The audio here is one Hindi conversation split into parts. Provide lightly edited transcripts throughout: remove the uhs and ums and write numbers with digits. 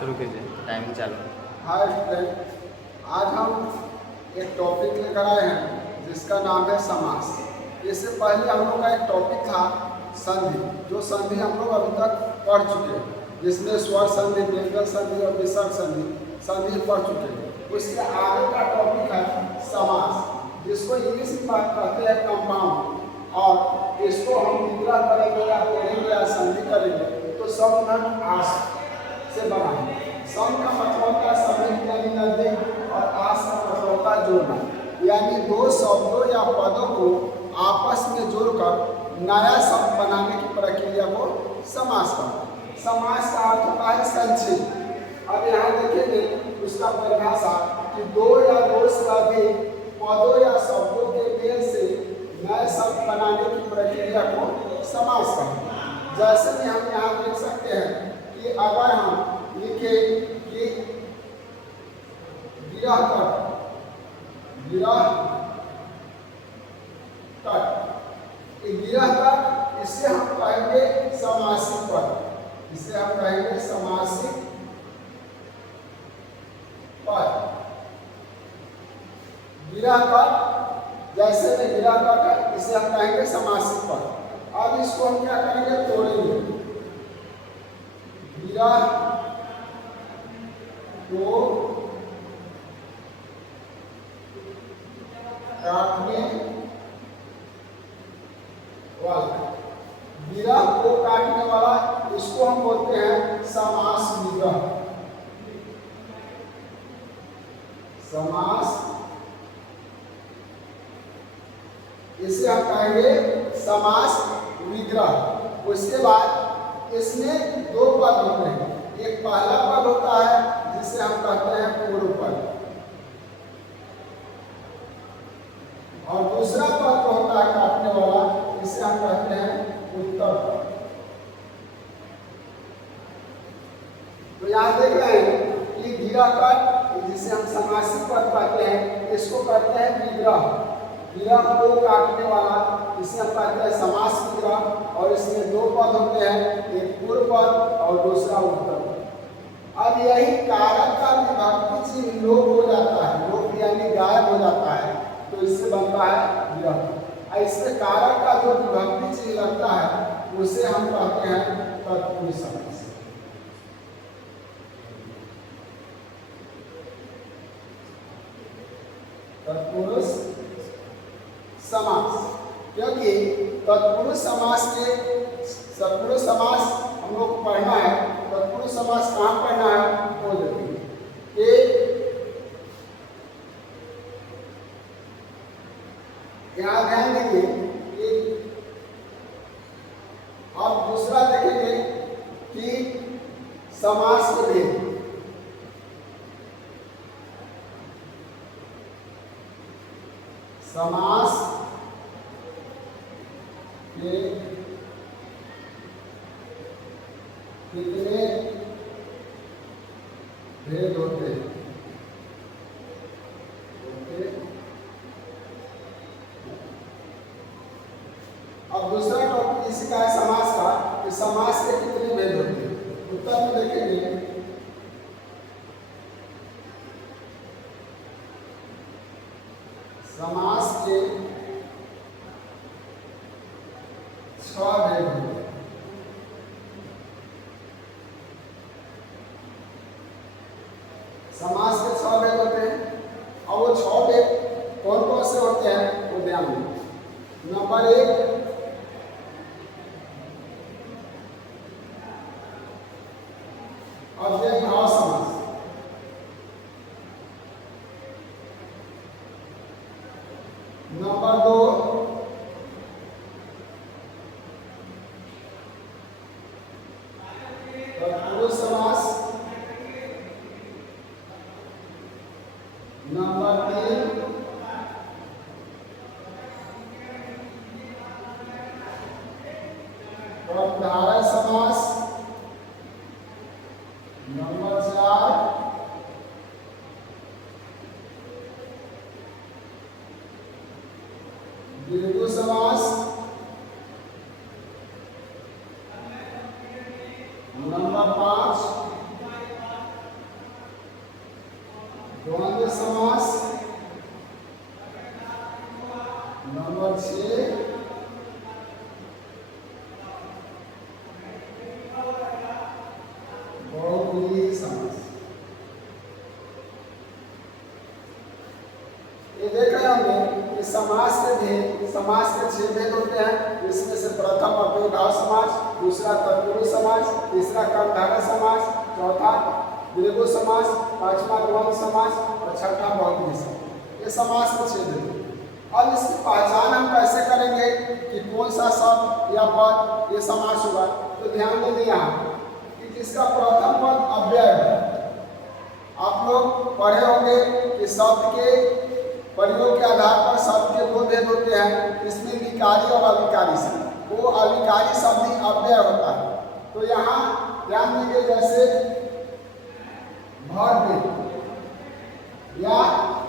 शुरू कीजिए, टाइमिंग चालू। हाय स्टूडेंट, आज हम एक टॉपिक लेकर आए हैं जिसका नाम है समास। इससे पहले हम लोग का एक टॉपिक था संधि, जो संधि हम लोग अभी तक पढ़ चुके हैं, जिसमें स्वर संधि, व्यंजन संधि और विसर्ग संधि पढ़ चुके हैं। उसके आगे का टॉपिक है समास, जिसको इंग्लिश में कहते हैं कंपाउंड। और इसको हम विग्रह करेंगे या तोड़ेंगे या संधि करेंगे तो संबंध आस से बना है। सम का मतलब होता है समीप यानी नजदीक, और आस का मतलब होता है जोड़ना, यानी दो शब्दों या पदों को आपस में जोड़कर नया शब्द बनाने की प्रक्रिया को समास कहते हैं। समास का अर्थ होता है संक्षेप। अब यहाँ देखेंगे उसका परिभाषा कि दो या दो से अधिक पदों या शब्दों के मेल से नए शब्द बनाने की प्रक्रिया को समास कहते हैं। जैसे कि हम यहाँ देख सकते हैं कि अगर हम लिखे कि गिरह कट, गिरह कट, इससे हम कहेंगे समासिक पद। इससे हम कहेंगे समासिक पद। गिरह कट, जैसे में गिरह कट है, इसे हम कहेंगे समासिक पद। अब इसको हम क्या करेंगे, तोड़ेंगे। गिरह को काटने वाला, गिरह को काटने वाला, इसको हम बोलते हैं समास विग्रह। समास, इसे हम कहेंगे समास विग्रह। उसके बाद इसमें दो पद होते हैं। एक पहला पद होता है जिसे हम कहते हैं पूर्व पद, और दूसरा पद होता है काटने वाला, इसे हम कहते हैं उत्तर पद। तो यहाँ देख रहे हैं कि गिरह कट, जिसे हम समासिक पद कहते हैं, इसको कहते हैं विग्रह। गिरह को काटने वाला, इसे हम कहते हैं समास विग्रह, और इसमें दो पद होते हैं, एक पूर्व पद और दूसरा उत्तर पद। अब यही कारक का विभक्ति चिन्ह लोप हो जाता है, लोप यानी गायब हो जाता है, तो इससे बनता है विग्रह। इसमें कारक का जो विभक्ति चिन्ह लगता है उसे हम कहते हैं तत्पुरुष समास। तत्पुरुष समास, क्योंकि तत्पुरुष समास के सत्पुरुष समास हम लोग को पढ़ना है। तत्पुरुष समास कहाँ पढ़ना है वो देखेंगे। यहाँ ध्यान देंगे कि अब दूसरा देखेंगे कि समास के भेद। समास के कितने भेद होते हैं? अब दूसरा टॉपिक इसी का है समास का, कि समास के कितने भेद होते हैं। उत्तर में देखेंगे समास के 6 भेद होते हैं। समास के 6 भेद होते हैं, और वो 6 भेद कौन कौन से होते हैं वो ध्यान दें। नंबर 1, अव्ययी भाव समास। नंबर 2, तत्पुरुष समास। नंबर 3, पदधारक समास। नंबर 4, द्विगु समास। नंबर 5, छह बहुब्रीहि समास। ये देख रहे होंगे कि समास के 6 भेद होते हैं। इसमें से प्रथम अव्ययीभाव समास, दूसरा तत्पुरुष समास, तीसरा कर्मधारय समास, चौथा द्विगु समास, पांचवा द्वंद्व समास और छठा बहुब्रीहि समास। ये समास के 6 भेद। अब इसकी पहचान हम कैसे करेंगे कि कौन सा शब्द या पद ये समास होगा? तो ध्यान देंगे यहाँ कि जिसका प्रथम पद अव्यय है। आप लोग पढ़े होंगे कि शब्द के प्रयोग के आधार पर शब्द के 2 भेद होते हैं। इसमें विकारी और अविकारी शब्द। वो अविकारी शब्द ही अव्यय होता है। तो यहाँ ध्यान देंगे, जैसे भर या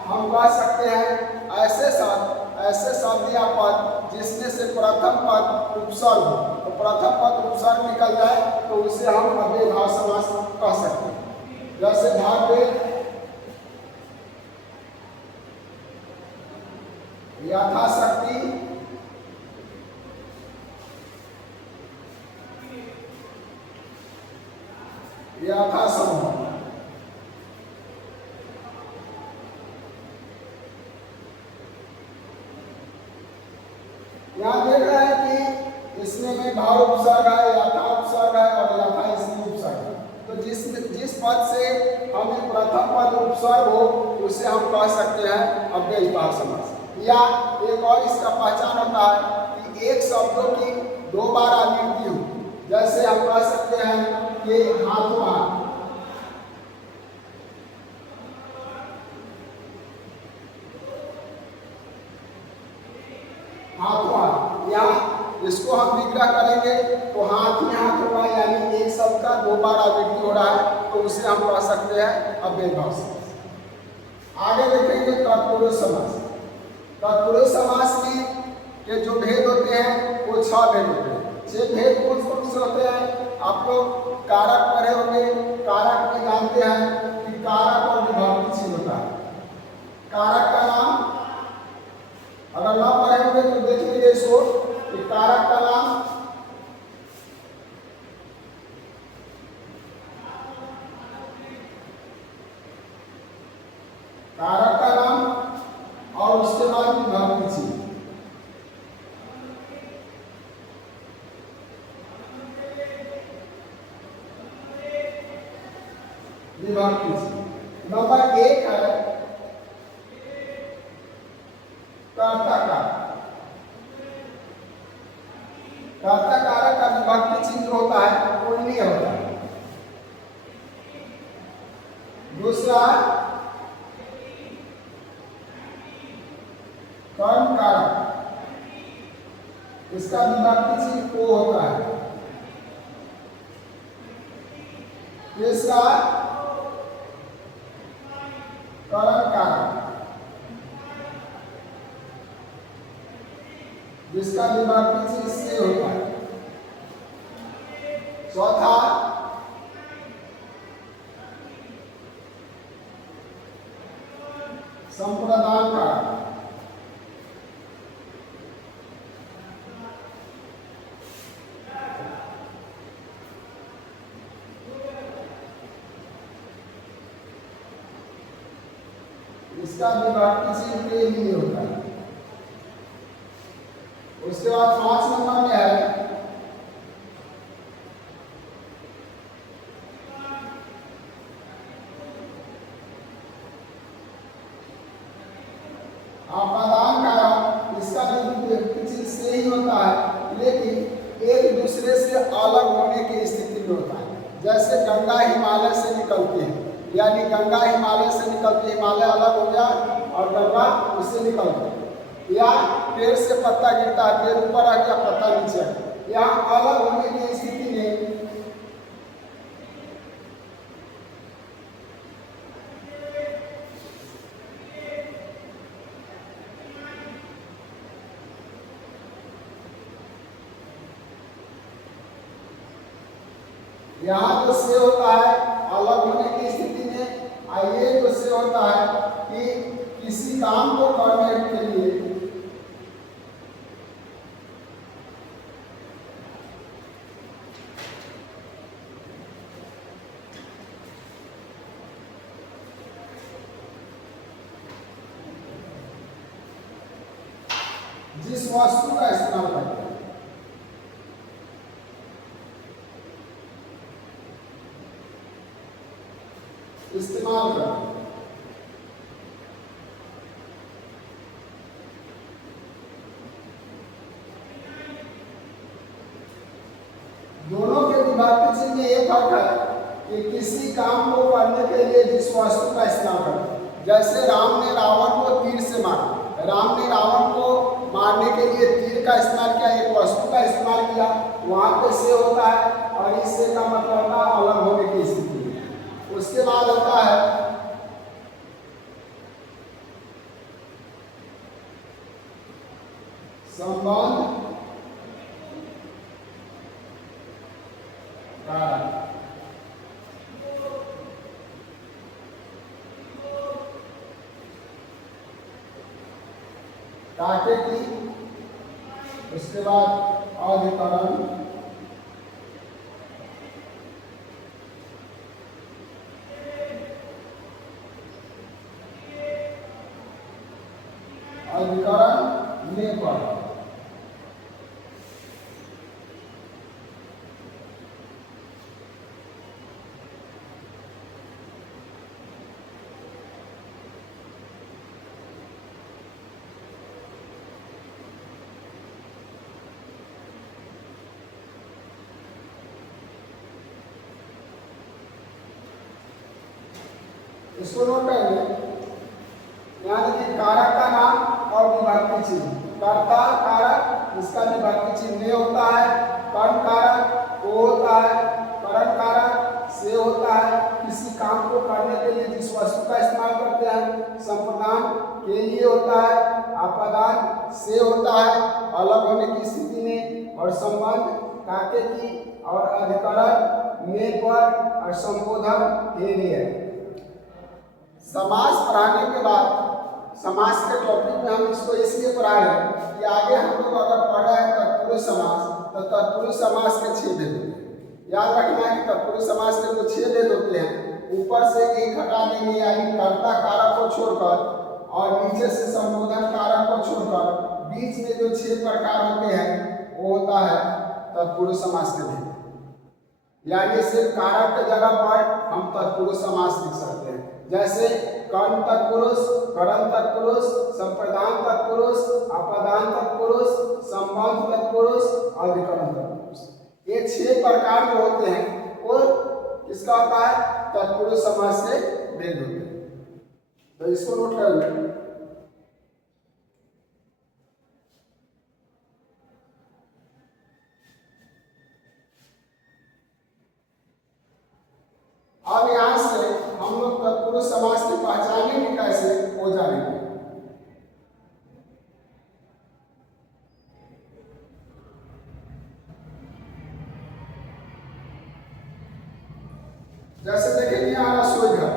हम कह सकते हैं ऐसे शब्द या पद जिसमें से प्रथम पद उपसर्ग हो। तो प्रथम पद उपसर्ग निकल जाए तो उसे हम अव्ययीभाव समास कह सकते हैं। जैसे भाग्य, यथाशक्ति, यथासंभव। यहाँ देख रहे हैं कि इसमें में भाव उपसर्ग है, यथा उपसर्ग है और यथा इसमें उपसर्ग है। तो जिस पद से हमें प्रथम पद उपसर्ग हो उसे हम कह सकते हैं अव्ययीभाव समास। या एक और इसका पहचान होता है कि एक शब्दों की 2 बार आवृत्ति हो। जैसे हम कह सकते हैं कि हाथों हाथ, हाथों हाथ। या इसको हम विग्रह करेंगे तो हाथ ही हाथ होगा, यानी एक शब्द का 2 बार आवृत्ति हो रहा है, तो उसे हम कह सकते हैं अव्ययीभाव समास। आगे देखेंगे तत्पुरुष समास। तत्पुरुष समास में के जो भेद होते हैं वो 6 भेद होते हैं। 6 भेद कौन से होते हैं? आप लोग कारक पढ़े होंगे। कारक में जानते हैं कि कारक और विभक्ति चिन्ह होता है। कारक का नाम अगर ना पढ़े होंगे तो देख लीजिए इसको कि कारक का नाम और उसके बाद विभक्ति चिन्ह। विभक्ति चिन्ह नंबर 1 है कर्ता कारक। कर्ता कारक का विभक्ति चिन्ह जो होता है वो नहीं होता है। दूसरा कर्म कारक, इसका विभक्ति चिन्ह को होता है। तीसरा कर्म कारक, जिसका विभक्ति चिन्ह से होता है। चौथा संप्रदान कारक, इसका विभक्ति चिन्ह के लिए होता है। उसके बाद 5 नंबर में है आपादान कारक। इसका विभक्ति चिन्ह से ही होता है, लेकिन एक दूसरे से अलग होने की स्थिति में होता है। जैसे गंगा हिमालय से निकलती है, यानी गंगा हिमालय से निकलती है, हिमालय अलग हो गया और गंगा उससे निकल गई। या पेड़ से पत्ता गिरता है, पेड़ ऊपर आ गया, पत्ता नीचे आ गया। यहाँ अलग होने की स्थिति में यहाँ तो से होता है अलग होने की स्थिति में। आइए तो से होता है कि किसी काम को करने के लिए वस्तु का इस्तेमाल करते हैं। इस्तेमाल करते हैं। दोनों के विभक्ति चिन्ह में एक फर्क है कि किसी काम को करने के लिए जिस वस्तु का इस्तेमाल करते हैं। जैसे राम ने रावण को तीर से मारा, राम ने रावण को मारने के लिए तीर का इस्तेमाल किया, एक वस्तु का इस्तेमाल किया, वहां पे से होता है और इससे का मतलब होता है अलग होने की स्थिति। उसके बाद होता है संबंध कारक। काटे की, उसके बाद अधिकरण, अधिकरण ले पर। इसको नोट कर लें। यानी कि कारक का नाम और विभक्ति चिन्ह। कर्ता कारक, इसका विभक्ति चिन्ह ने होता है। कर्ण कारक वो होता है। करण कारक से होता है। किसी काम को करने के लिए जिस वस्तु का इस्तेमाल करते हैं। संप्रदान के लिए होता है। आपादान से होता है अलग होने की स्थिति में। और संबंध काके की और अधिकरण में पर और संबोधन के लिए। समास पढ़ाने के बाद समास के टॉपिक में हम इसको इसलिए पढ़ा रहे हैं कि आगे हम लोग अगर पढ़ रहे हैं तत्पुरुष समास तो तत्पुरुष समास के 6 भेद होते हैं। याद रखना है कि तत्पुरुष समास के जो 6 भेद होते हैं ऊपर से एक हटा देंगे, यानी कर्ता कारक को छोड़कर और नीचे से संबोधन कारक को छोड़कर बीच में जो 6 प्रकार होते हैं वो होता है तत्पुरुष समास के भेद। यानी सिर्फ कारक के जगह पर हम तत्पुरुष समास लिख सकते हैं। जैसे कर्ण तत्पुरुष, करण तत्पुरुष, संप्रदान तत्पुरुष, आपादान तत्पुरुष, संबंध तत्पुरुष, अधिकरण तत्पुरुष। ये 6 प्रकार जो होते हैं वो किसका होता है? तत्पुरुष समास से भेद होते हैं। तो इसको नोट कर लें। अब यहां से हम लोग तत्पुरुष समास की पहचानेंगे कैसे हो जाएंगे। जैसे देखेंगे यहाँ रसोई घर,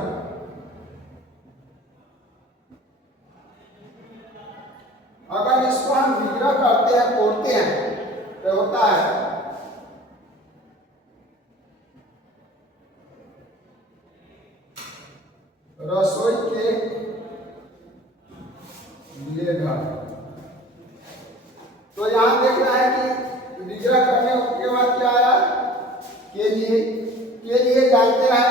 अगर इसको हम विग्रह करते हैं, तोड़ते हैं तो होता है रसोई के लिए घर। तो यहां देखना है कि विग्रह करने के बाद क्या आया? के लिए जानते हैं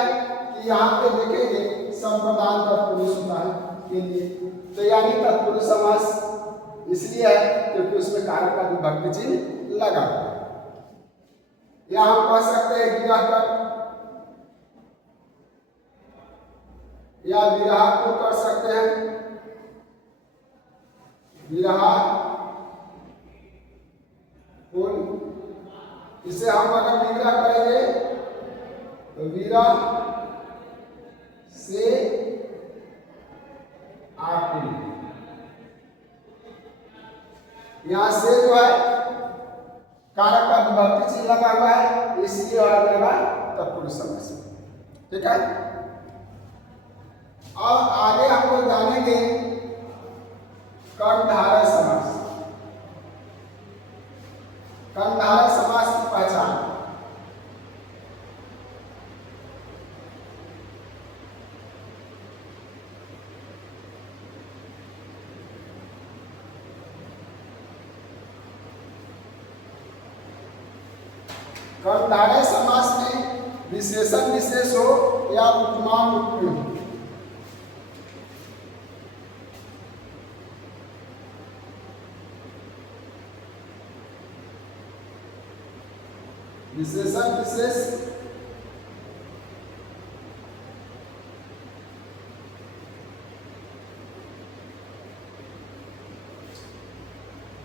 कि यहाँ पे देखेंगे संप्रदान तत्पुरुष होता है के लिए। तो यानी तत्पुरुष समास इसलिए है क्योंकि उसमें कारक का विभक्ति चिन्ह लगा हुआ है। या हम कह सकते हैं विग्रह कर, या विरहा को कर सकते हैं विरहा कुल। इसे हम अगर विग्रह करेंगे तो विरह से आकुल। यहां से जो है कारक का विभक्ति चिन्ह लगा हुआ है, इसलिए और लगा तत्पुरुष समास। ठीक है। अब आगे हम लोग जानेंगे कर्णधारय समास। कर्णधारय समास की पहचान। कर्मधारय समास में विशेषण विशेष हो या उपमान उपमेय हो। विशेषण विशेष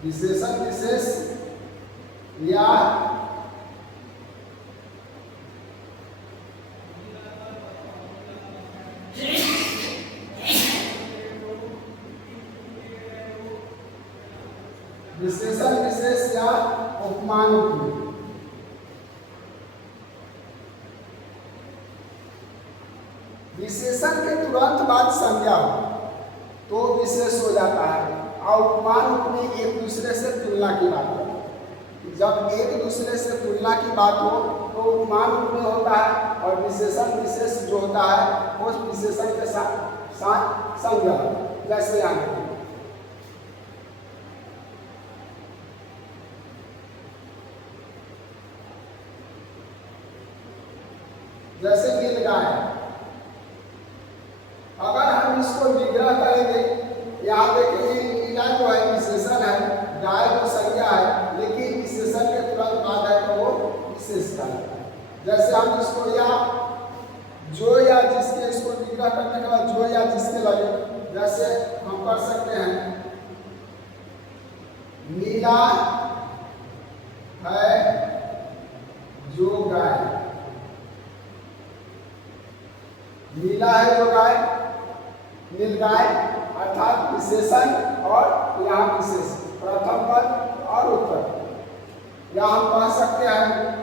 विशेषण विशेष या विशेषण विशेष या उपमान उपमेय। विशेषण के तुरंत बाद संज्ञा हो तो विशेष हो जाता है और उपमान उपमेय एक दूसरे से तुलना की बात हो। जब एक दूसरे से तुलना की बात हो तो उपमान उपमेय होता है और विशेषण विशेष जो होता है उस विशेषण के साथ संज्ञा। जैसे यहाँ देखिए, जैसे नीलगाय, अगर हम इसको विग्रह करेंगे, यहाँ देखिए नीला जो है विशेषण है, गाय जो संज्ञा है, लेकिन विशेषण के तुरंत बाद है तो वो विशेष कहलाता है। जैसे हम इसको या जो या जिसके, इसको विग्रह करने के बाद जो या जिसके लगे, जैसे हम कर सकते हैं नीला है जो गाय, नीला है जो गाय, नीलगाय अर्थात विशेषण और यहाँ विशेष, प्रथम पद और उत्तर। यहाँ हम कह सकते हैं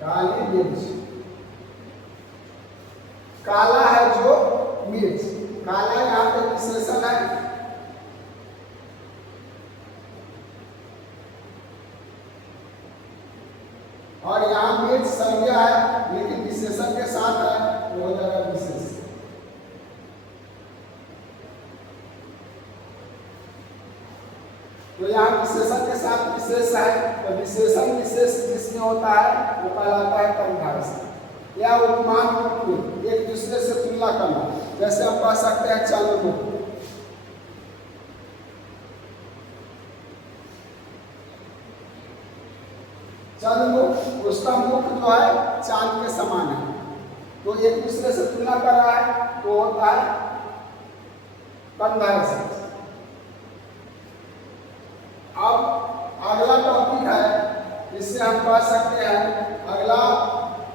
काली मिर्च, काला है जो मिर्च, काला यहाँ पे विशेषण है, और यहाँ मिर्च संज्ञा है लेकिन विशेषण के साथ है, वो हो जाएगा विशेष। तो यहाँ विशेषण के साथ विशेष है, तो विशेषण विशेष जिसमें होता है वो कहलाता है कर्मधारय या उपमान उपमेय, एक दूसरे से तुलना करना। जैसे हम कह सकते हैं चंद्रमुख, चंद्रमुख उसका मुख जो है चांद के समान है, तो एक दूसरे से तुलना कर रहा है तो होता है कर्मधारय। अब अगला टॉपिक है, इससे हम कह सकते हैं अगला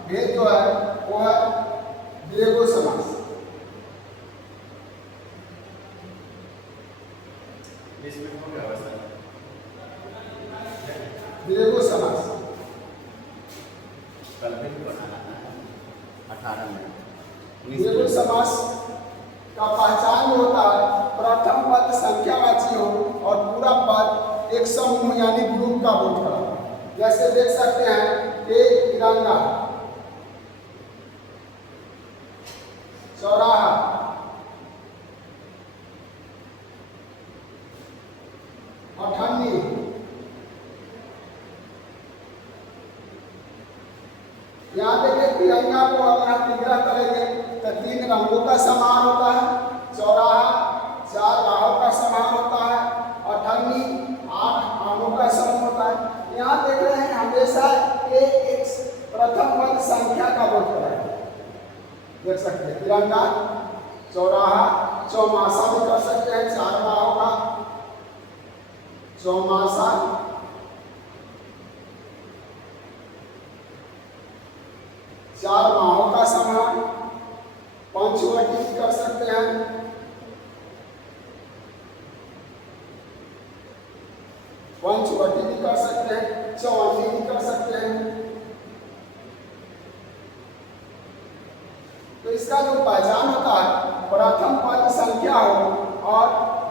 भेद जो है वो है द्विगु समास। द्विगु समास 18 में द्विगु समास का पहचान होता है प्रथम पद संख्यावाची हो और पूरा पद एक समूह यानी ग्रुप का बोध करा। जैसे देख सकते हैं कि तिरंगा, चौराहा, अठन्नी, यहाँ देखिए तिरंगा को अगर हम विग्रह करेंगे तो 3 रंगों का समान होता है, चौराहा 4 राहों का समान होता है, अठन्नी 8 आनों का समूह होता है। यहाँ देख रहे हैं हमेशा एक प्रथम पद संख्या का बोध कर रहा है। देख सकते हैं तिरंगा, चौराहा, चौमासा भी कर सकते हैं, 4 राहों का चौमासा, चार माहों का समान, पंचवटी भी कर सकते हैं, पंचवटी भी कर सकते हैं, चौवन्नी भी कर सकते हैं। तो इसका जो पहचान होता है प्रथम पद संख्या हो और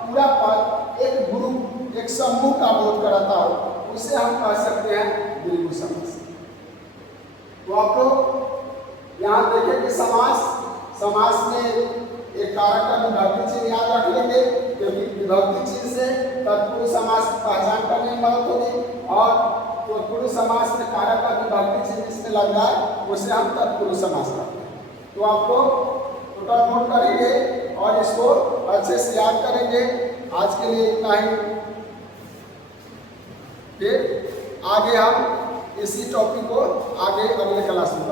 पूरा पद एक ग्रुप, एक समूह का बोध कराता हो, उसे हम कह सकते हैं द्विगु समास। तो आप लोग यहाँ देखें कि समास समास में एक कारक का विभक्ति चिन्ह याद रख लेंगे, क्योंकि विभक्ति चिन्ह से तत्पुरुष समास की पहचान करने में मदद होगी और तत्पुरुष समास में कारक का विभक्ति चिन्ह जिसमें लग रहा है उसे हम तत्पुरुष समास करते हैं। तो आपको टोटल नोट करेंगे और इसको अच्छे से याद करेंगे। आज के लिए इतना ही, फिर आगे हम इसी टॉपिक को आगे अगले क्लास में